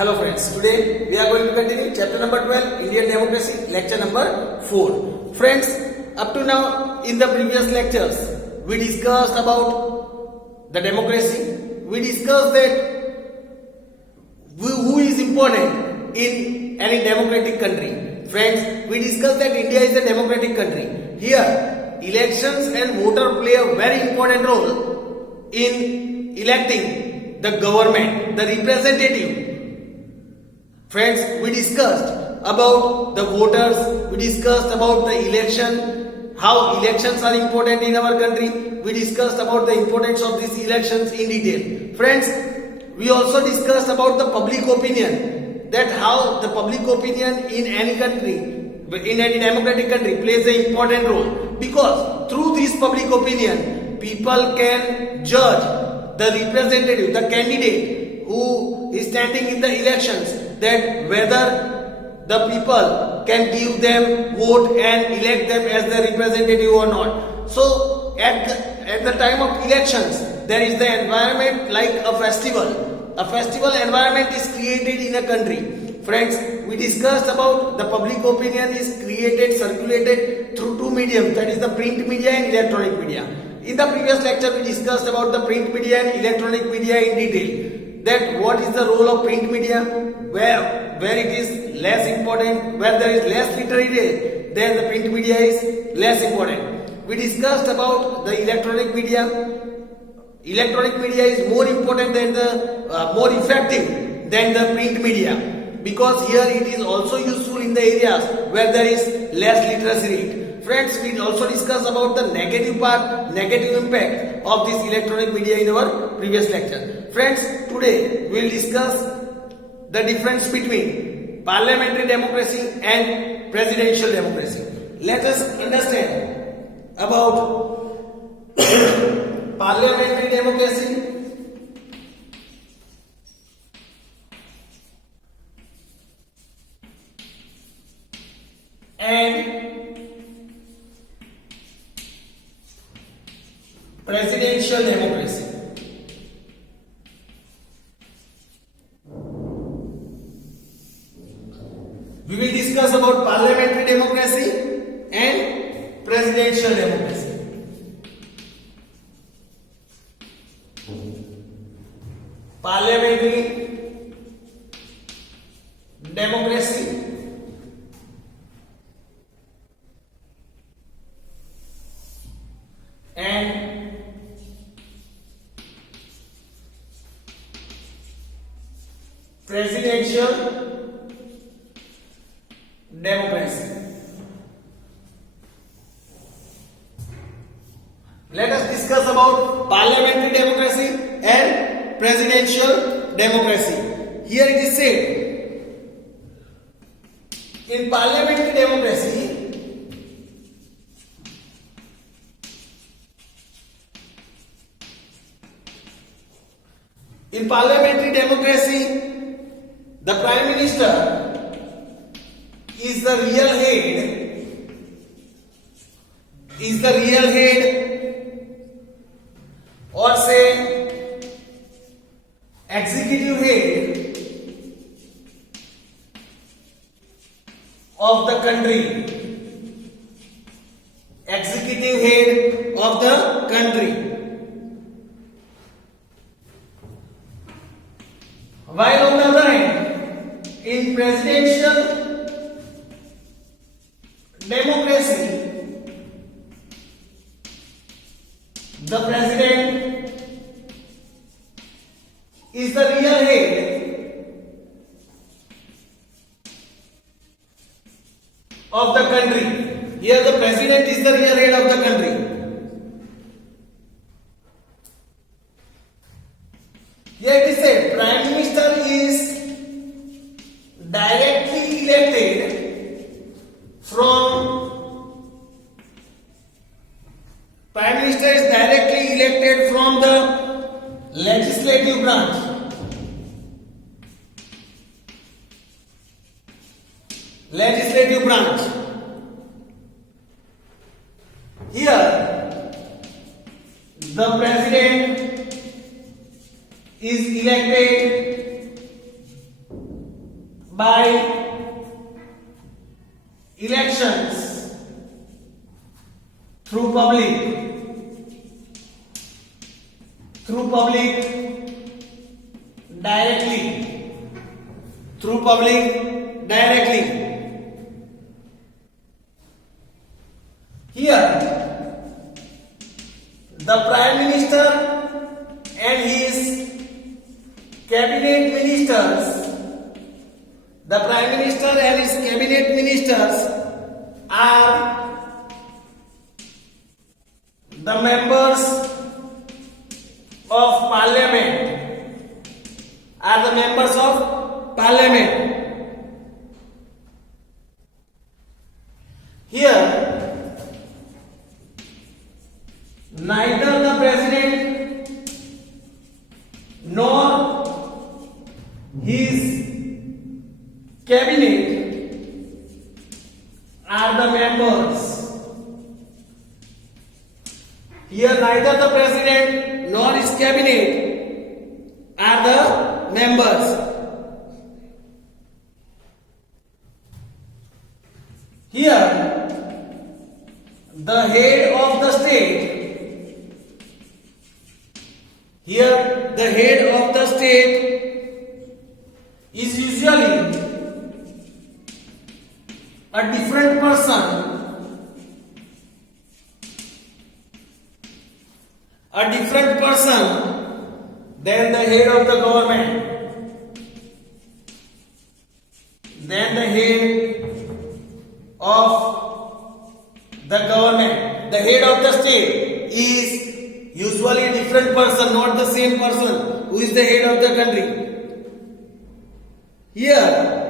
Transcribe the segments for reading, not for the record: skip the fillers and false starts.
Hello friends, today we are going to continue chapter number 12, Indian Democracy, lecture number 4. Friends, up to now in the previous lectures, we discussed about the democracy. We discussed that who is important in any democratic country. Friends, we discussed that India is a democratic country. Here, elections and voter play a very important role in electing the government, the representative. Friends, we discussed about the voters, we discussed about the election, how elections are important in our country, we discussed about the importance of these elections in detail. Friends, we also discussed about the public opinion, that how the public opinion in any country, in any democratic country plays an important role, because through this public opinion, people can judge the representative, the candidate who is standing in the elections, that whether the people can give them vote and elect them as their representative or not. So at the time of elections, there is the environment like a festival. A festival environment is created in a country. Friends, we discussed about the public opinion is created, circulated through two mediums, that is the print media and electronic media. In the previous lecture, we discussed about the print media and electronic media in detail. That what is the role of print media, where it is less important, where there is less literacy, then the print media is less important. We discussed about the electronic media. Electronic media is more important than the more effective than the print media, because here it is also useful in the areas where there is less literacy rate. Friends, we also discussed about the negative part, negative impact of this electronic media in our previous lecture. Friends, today we will discuss the difference between parliamentary democracy and presidential democracy. Let us understand about parliamentary democracy and presidential democracy. We will discuss about parliamentary democracy and presidential democracy. Parliamentary democracy and presidential democracy. Let us discuss about parliamentary democracy and presidential democracy. Here it is said, in parliamentary democracy, the Prime Minister is the real head, or say executive head of the country. Executive head of the country. While on the other hand, in presidential democracy, the president is the real head of the country. Here the president is the real head of the country. Here it is said, Prime Minister is directly elected from the legislative branch. Legislative branch. Here, the president is elected by elections through public directly. Here the Prime Minister and his cabinet ministers, are the members of parliament. Here neither the president nor his cabinet are the members. Here neither the president nor his cabinet are the members. Here the head of the state is usually a different person than the head of the government. The head of the state is usually a different person, not the same person who is the head of the country. Here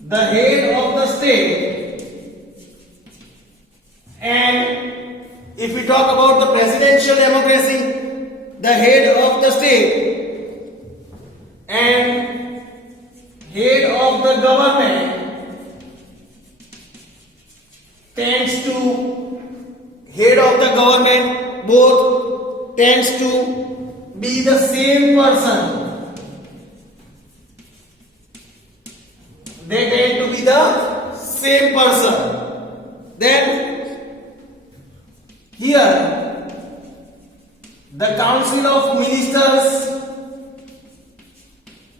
the head of the state, and if we talk about the presidential democracy, the head of the state and head of the government both tends to be the same person. They tend to be the same person. Then here the council of ministers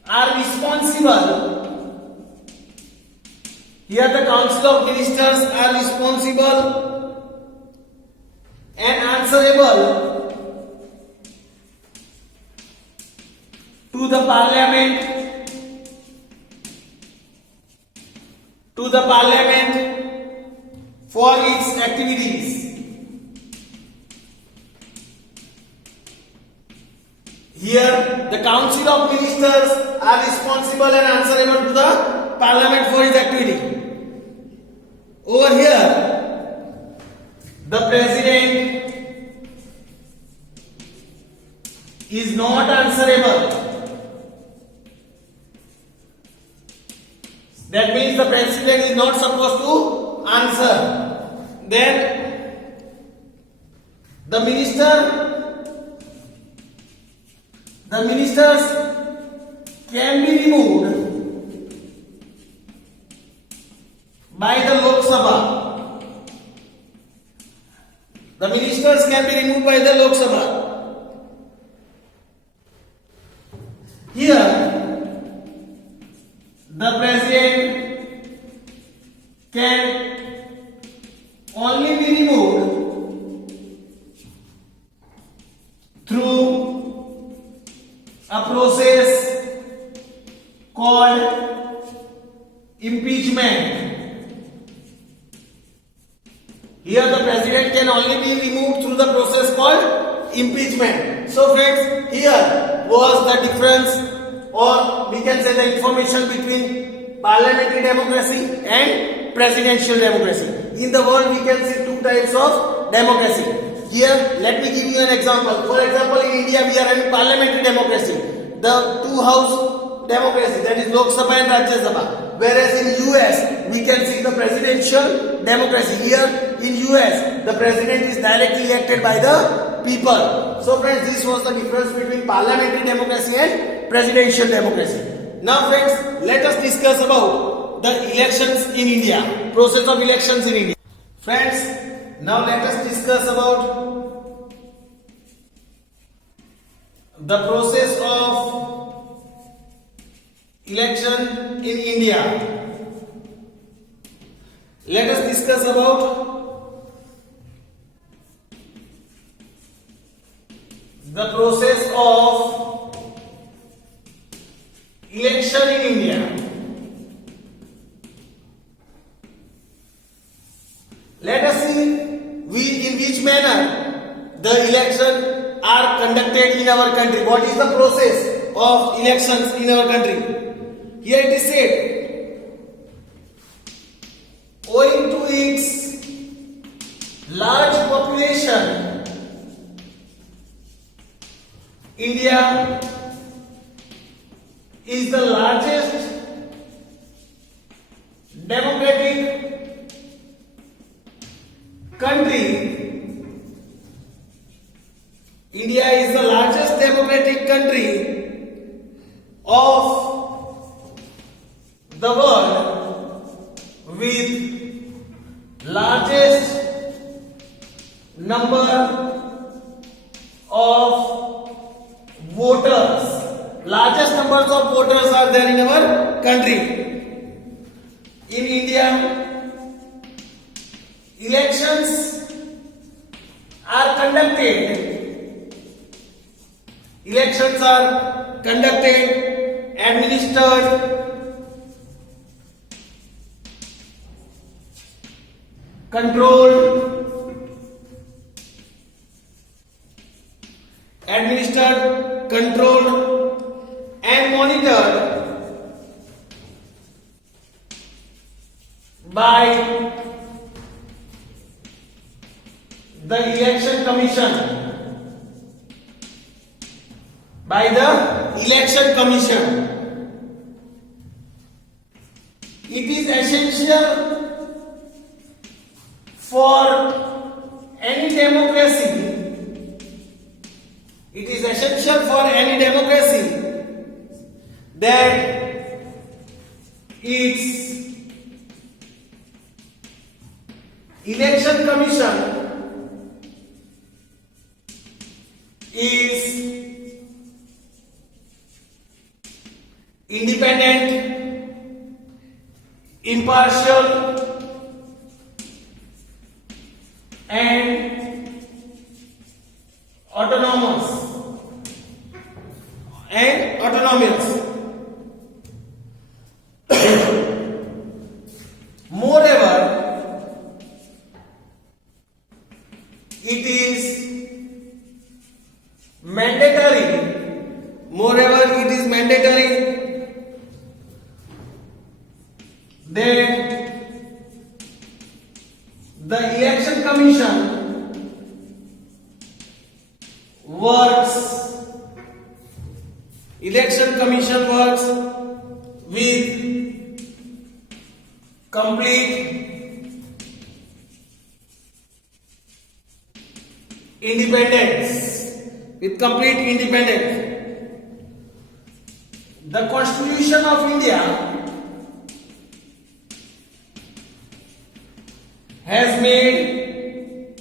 are responsible. And answerable to the parliament for its activities. Here the council of ministers are responsible and answerable to the parliament for its activity. Over here the president is not answerable. That means the president is not supposed to answer. Then the ministers can be removed by the Lok Sabha. Here the president can only be removed through a process called impeachment. Here the president can only be removed through the process called impeachment. So friends, here was the difference, or we can say the information between parliamentary democracy and presidential democracy. In the world we can see two types of democracy. Here let me give you an example. For example, in India we are having parliamentary democracy, the two house democracy, that is Lok Sabha and Rajya Sabha. Whereas in US we can see the presidential democracy. Here in US the president is directly elected by the people. So friends, this was the difference between parliamentary democracy and presidential democracy. Now friends, let us discuss about the elections in India, process of elections in India. Friends, now let us discuss about the process of election in India. Let us discuss about the process of election in India. Let us see in which manner the election are conducted in our country. What is the process of elections in our country? Here it is said, owing to its large population, India is the largest democratic country. India is the largest democratic country of the world with largest number of voters. Largest numbers of voters are there in our country. In India, elections are conducted. Elections are conducted, administered, controlled, and monitored by the election commission. It is essential for any democracy. It is essential for any democracy that its election commission is independent, impartial, and autonomous. Moreover, it is mandatory. That the election commission works with complete independence. The Constitution of India has made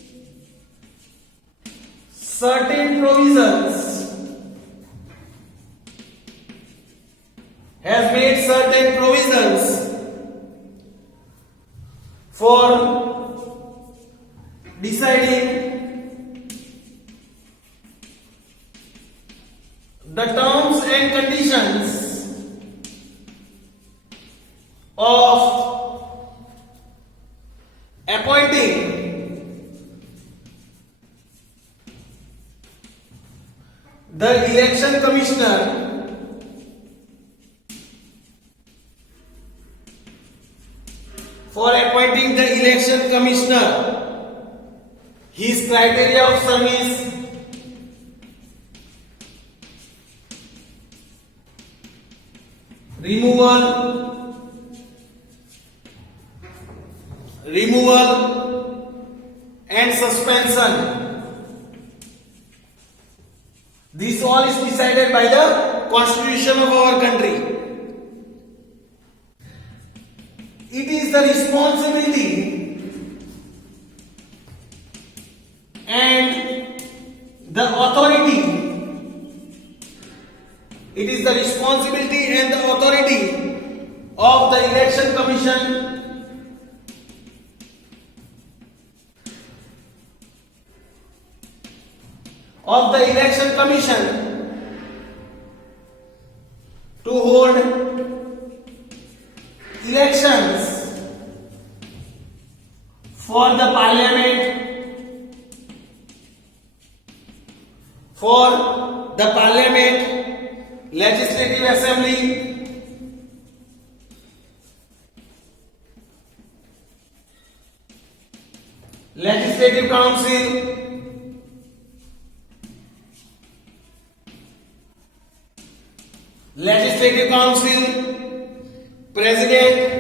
certain provisions for deciding the terms and conditions of appointing the election commissioner his criteria of service, removal and suspension This all is decided by the constitution of our country. It is the responsibility and the authority. It is the responsibility and the authority of the election commission to hold elections for the parliament, legislative assembly, legislative council, president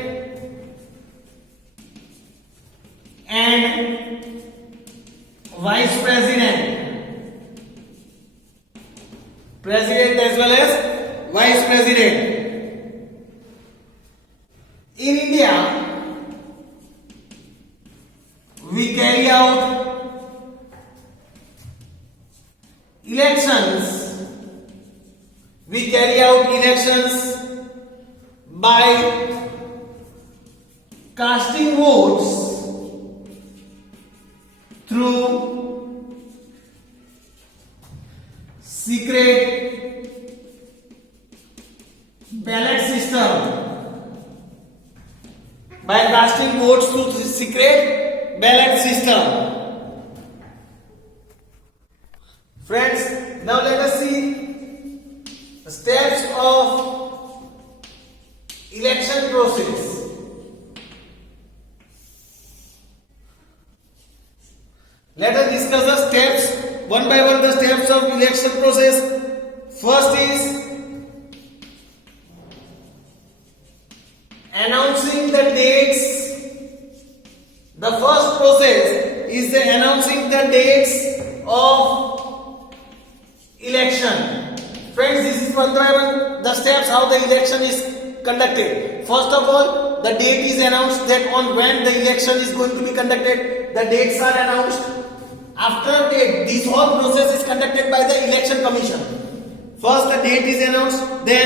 and vice president, as well as vice president. In India, we carry out elections by casting votes through secret ballot system. Friends, now let us see the steps of election process. Let us discuss the steps one by one, the steps of election process. First is announcing the dates. The first process is the announcing the dates of election. Friends, this is one by one the steps how the election is conducted. First of all, the date is announced, that on when the election is going to be conducted. The dates are announced. After date, this whole process is conducted by the election commission. First the date is announced, then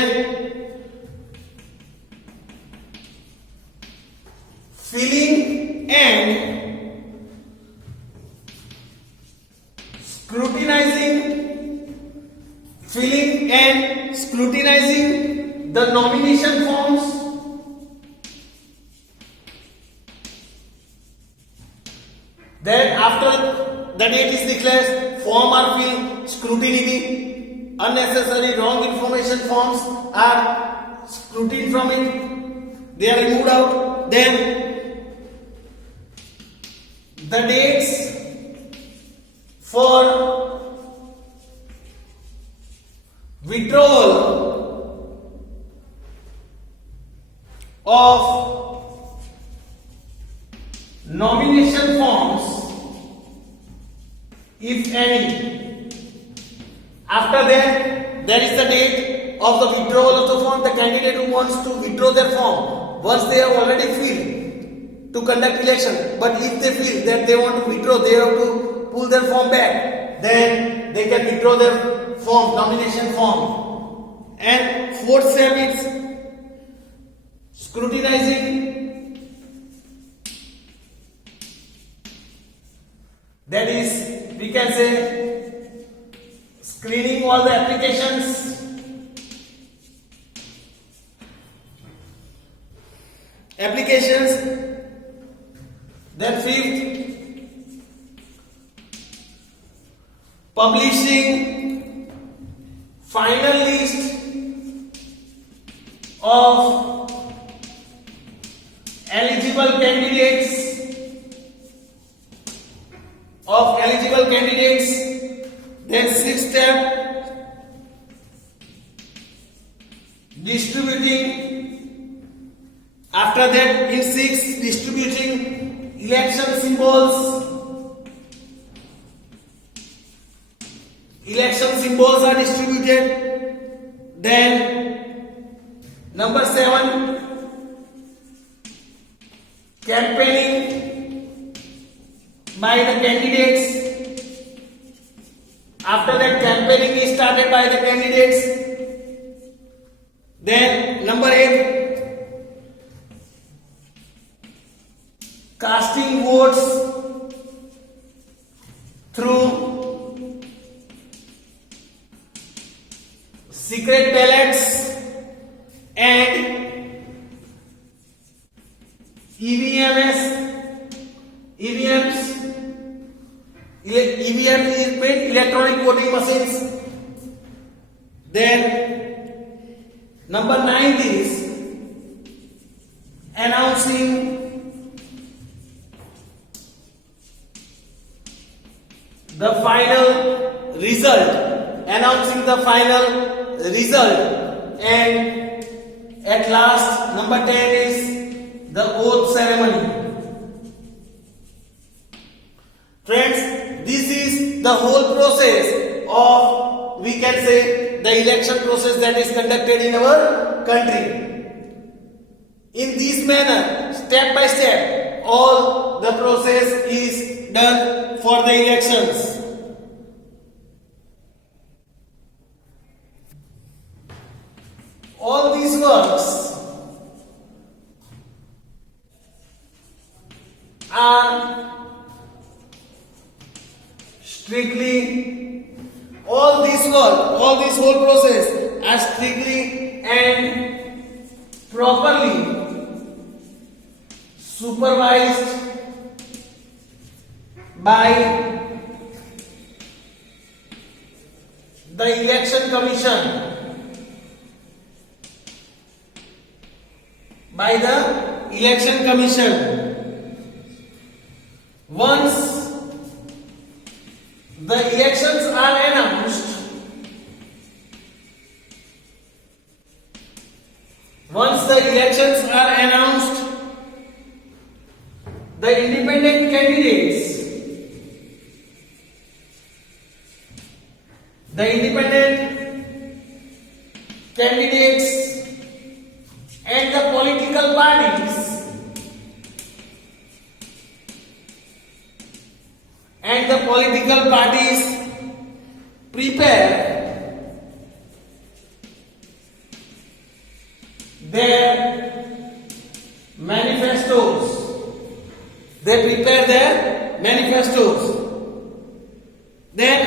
filling and scrutinizing the nomination forms. Then after the date is declared, form are filled, scrutiny, unnecessary wrong information forms are scrutined from it, they are removed out. Then the dates for withdrawal of nomination forms, if any. After that, there is the date of the withdrawal of the form. The candidate who wants to withdraw their form, once they have already filled to conduct election, but if they feel that they want to withdraw, they have to pull their form back, then they can withdraw their form, nomination form. And fourth step is scrutinizing, that is, we can say screening all the applications, then fifth, publishing final list of eligible candidates. Then sixth step, distributing. After that, in sixth, distributing election symbols symbols are distributed. Then number 7, campaigning by the candidates. After that, campaigning is started by the candidates. Then number 8, casting votes through secret ballots and EVMs. EVM is meant electronic voting machines. Then number 9 is announcing the final result. And at last, number 10 is the oath ceremony. Friends, this is the whole process of, we can say, the election process that is conducted in our country. In this manner, step by step, all the process is done for the elections. All these works are strictly, all this whole process are strictly and properly supervised by the election commission. Once the elections are announced, the independent candidates and the political parties prepare their manifestos. Then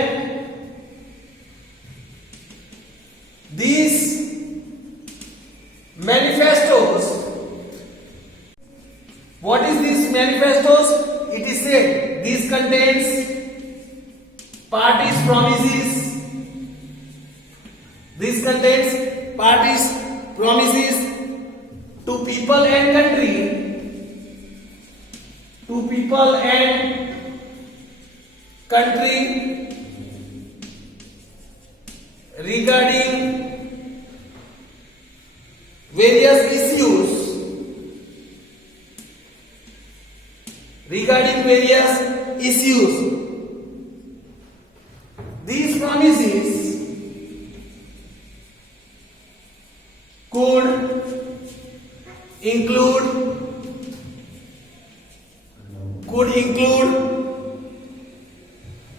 these manifestos, what is these manifestos? It is said this contains parties' promises. To people and country regarding various issues. These promises could include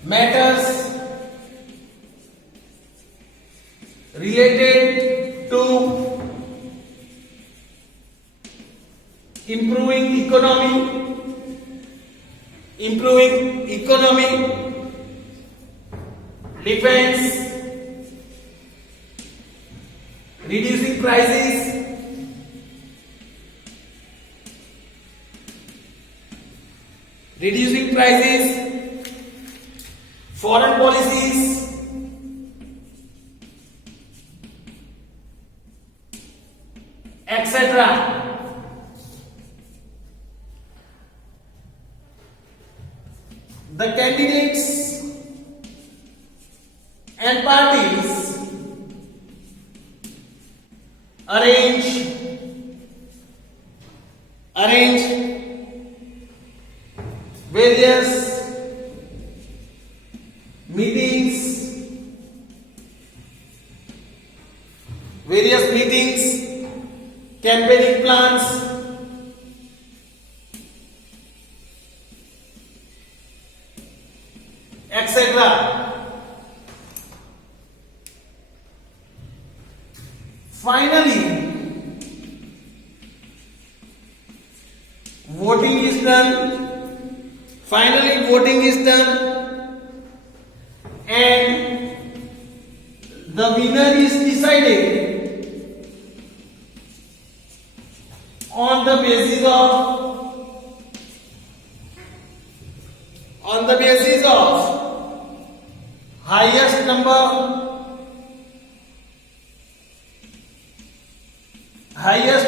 matters related to improving economy, defense, reducing prices, foreign policies, etc. The candidates and parties arrange various meetings campaigning plans, etc. Finally, voting is done. And the winner is decided on the basis of highest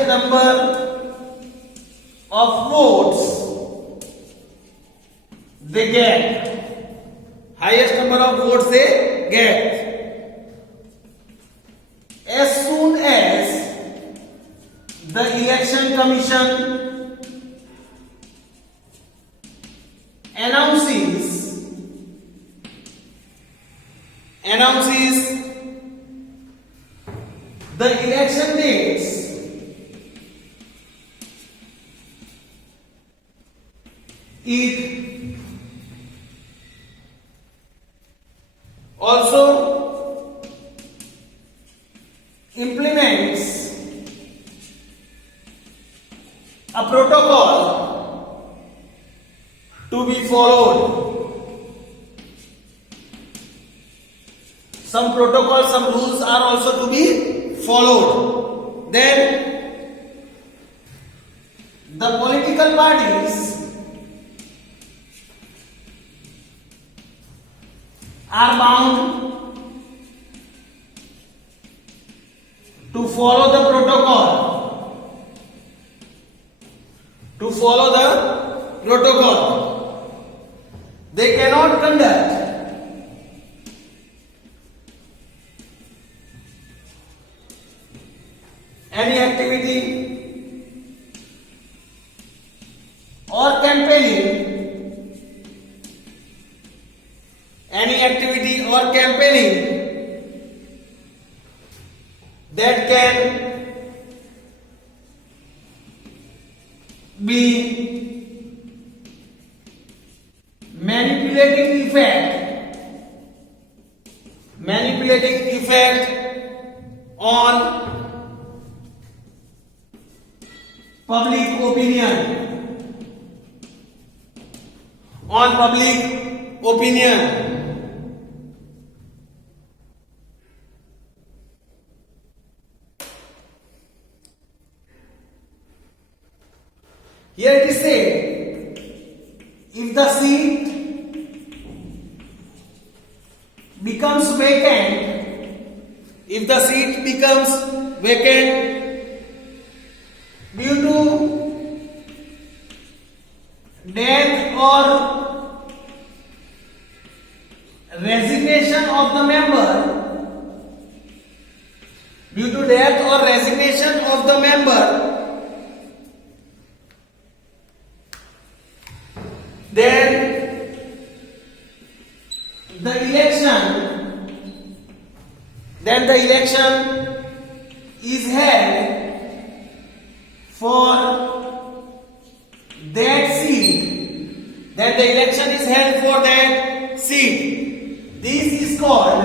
number of votes they get. Highest number of votes they get. As soon as the election commission announces the election dates, it also implements a protocol to be followed. Some protocols, some rules are also to be followed. Then the political parties are bound to follow the protocol. They cannot conduct any activity or campaigning that can be manipulating effect on public opinion. Here it is said, if the seat becomes vacant due to death or resignation of the member, then the election is held for that seat. This is called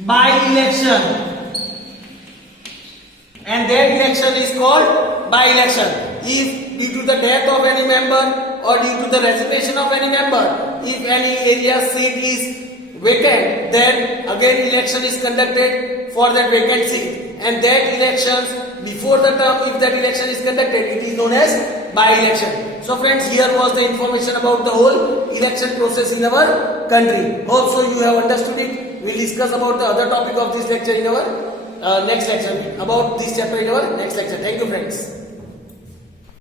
by-election, and that election is called by-election. If due to the death of any member or due to the resignation of any member, if any area seat is vacant, then again election is conducted for that vacant seat, and that elections before the term, if that election is conducted, it is known as by-election. So friends, here was the information about the whole election process in our country. Hope so you have understood it. We will discuss about the other topic of this lecture in our next lecture, about this chapter in our next lecture. Thank you friends.